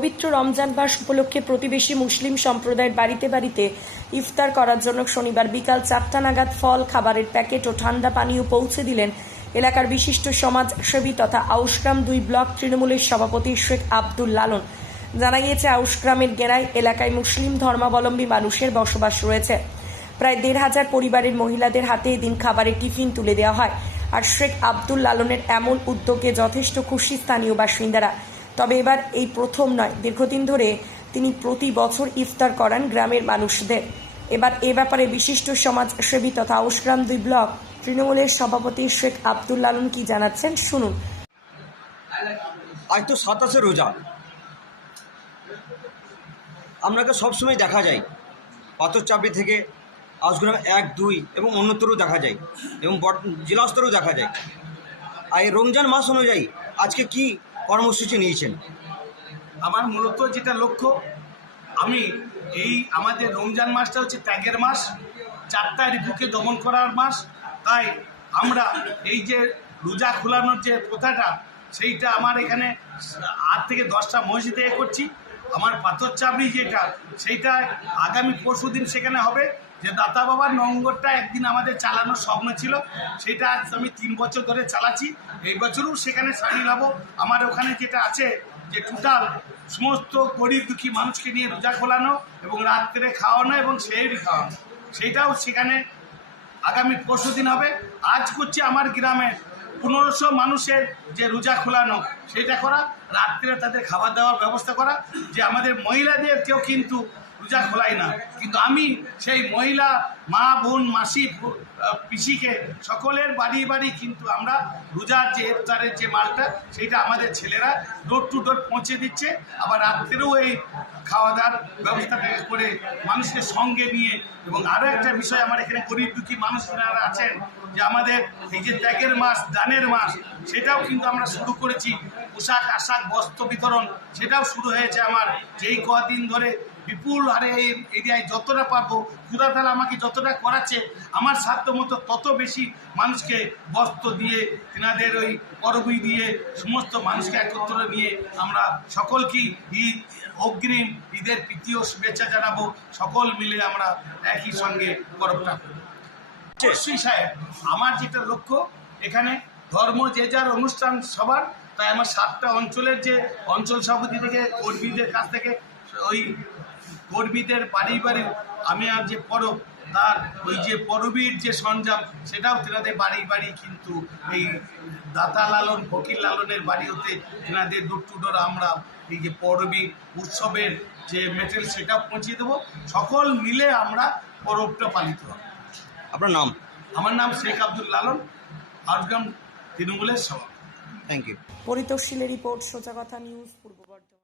পবিত্র রমজান মাস উপলক্ষে প্রতিবেশী মুসলিম সম্প্রদায়ের বাড়িতে বাড়িতে ইফতার করার জন্য শনিবার বিকাল 4টা নাগাদ ফল, খাবারের প্যাকেট ও ঠান্ডা পানীয় পৌঁছে দিলেন এলাকার বিশিষ্ট সমাজসেবী তথা আউশগ্রাম 2 ব্লক তৃণমূলের সভাপতি শেখ আব্দুল লালন। জানা গিয়েছে, আউশগ্রামের গেরাই এলাকায় মুসলিম ধর্মাবলম্বী মানুষের বসবাস রয়েছে। প্রায় 1,500 পরিবারের মহিলাদের হাতে এদিন খাবারের টিফিন তুলে দেওয়া হয়। আর শেখ আব্দুল লালনের এমন উদ্যোগে যথেষ্ট খুশি স্থানীয় বাসিন্দারা। তবে এবার এই প্রথম নয়, দীর্ঘদিন ধরে তিনি প্রতি বছর ইফতার করান গ্রামের মানুষদের। এবার এ ব্যাপারে বিশিষ্ট সমাজসেবী তথা আউশগ্রাম 2 ব্লক তৃণমূলের সভাপতি শেখ আব্দুল লালন কি জানাচ্ছেন, শুনুন। আজ তো 27 রোজা। আপনাকে সবসময় দেখা যায় পাথরচাপড়ি থেকে আউশগ্রাম 1, 2 এবং অন্যত্রও দেখা যায় এবং জেলা স্তরেও দেখা যায়। আর এই রমজান মাস অনুযায়ী আজকে কি কর্মসূচি নিয়েছেন? আমার মূলত যেটা লক্ষ্য, আমি এই আমাদের রমজান মাসটা হচ্ছে ত্যাগের মাস, 4টা ঋতুকে দমন করার মাস। তাই আমরা এই যে রোজা খোলানোর যে প্রথাটা, সেইটা আমার এখানে 8 থেকে 10টা মসজিদে করছি। আমার পাথরচাপড়ি যেটা, সেইটা আগামী পরশুদিন সেখানে হবে। যে দাতা বাবার নঙ্গরটা একদিন আমাদের চালানোর স্বপ্ন ছিল, সেটা আজ আমি 3 বছর ধরে চালাচ্ছি। এই বছরও সেখানে সামিল হব। আমার ওখানে যেটা আছে যে টোটাল সমস্ত গরিব দুঃখী মানুষকে নিয়ে রোজা খোলানো এবং রাত্রে খাওয়ানো এবং সেহরি খাওয়ানো, সেইটাও সেখানে আগামী পরশুদিন হবে। আজ করছি আমার গ্রামের 1500 মানুষের যে রোজা খোলানো, সেটা করা, রাত্রে তাদের খাবার দাবার ব্যবস্থা করা। যে আমাদের মহিলাদের কেউ কিন্তু রোজা খোলাই না, কিন্তু আমি সেই মহিলা মা, বোন, মাসি, পিসিকে সকলের বাড়ি বাড়ি কিন্তু আমরা রোজার যে ইফতারের যে মালটা, সেইটা আমাদের ছেলেরা ডোর টু ডোর পৌঁছে দিচ্ছে। আবার রাত্রেও এই খাওয়া দাওয়ার ব্যবস্থা করে মানুষকে সঙ্গে নিয়ে। এবং আরও একটা বিষয়, আমার এখানে গরিব দুঃখী মানুষ যারা আছেন, যে আমাদের এই যে ত্যাগের মাস, দানের মাস, সেটাও কিন্তু আমরা শুরু করেছি। পোশাক আশাক বস্ত্র বিতরণ সেটাও শুরু হয়েছে আমার। যেই কদিন ধরে বিপুল হারে এই এরিয়ায় যতটা পারবো, খোদা তাআলা আমাকে যতটা করাচ্ছে, আমার সাধ্য মতো তত বেশি মানুষকে বস্ত্র দিয়ে, তেনাদের ওই পরবই দিয়ে সমস্ত মানুষকে একত্র নিয়ে আমরা সকলকেই অগ্রিম ঈদের প্রীতি ও শুভেচ্ছা জানাবো। সকল মিলে আমরা একই সঙ্গে পরবটা করব। অবশ্যই সাহেব, আমার যেটা লক্ষ্য, এখানে ধর্ম যে যার অনুষ্ঠান সবার। তাই আমার 7টা অঞ্চলের যে অঞ্চল সভাপতি থেকে কর্মীদের কাছ থেকে ওই কর্মীদের বাড়ি বাড়ি আমি আর যে পরব, তার ওই যে পরবীর যে সরঞ্জাম, সেটাও তেনাদের বাড়ি বাড়ি কিন্তু এই দাতা লালন, ফকির লালনের বাড়ি হতে তেনাদের ডোর টু ডোর আমরা এই যে পরবী উৎসবের যে মেটেরিয়াল, সেটা পৌঁছে দেবো। সকল মিলে আমরা পরবটা পালিত হবে। আপনার নাম? আমার নাম শেখ আব্দুল লালন, আউশগ্রাম তৃণমূলের সভাপতি। Thank you. পরিতোষীলের রিপোর্ট, সোজা কথা নিউজ, পূর্ব বর্ধমান।